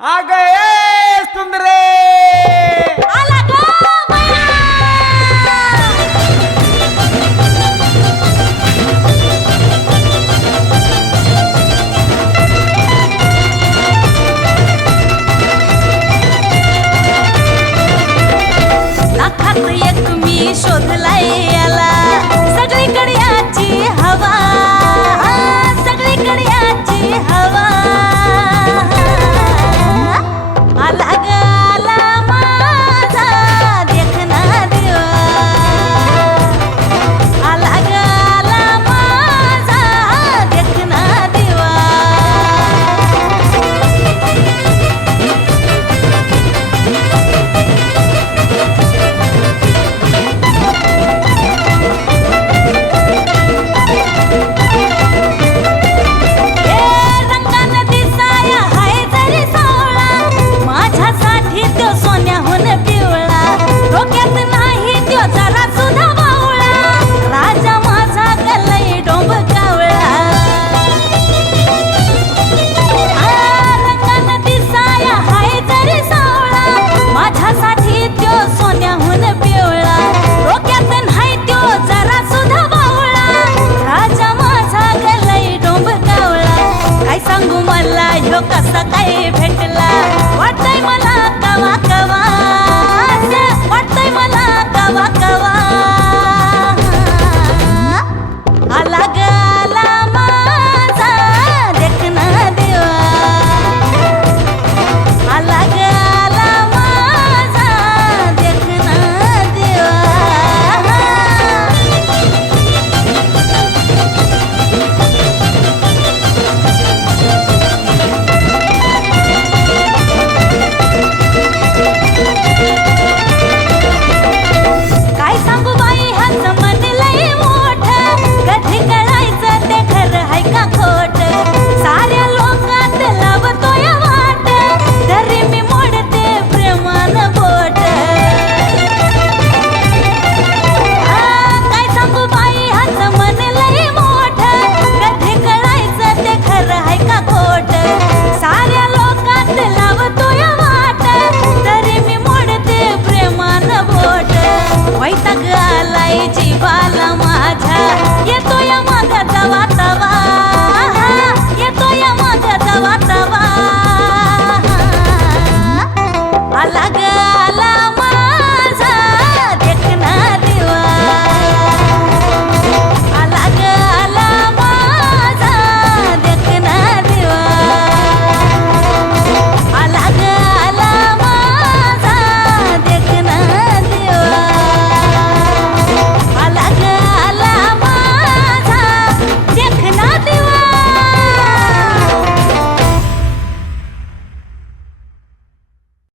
आ गए I like it.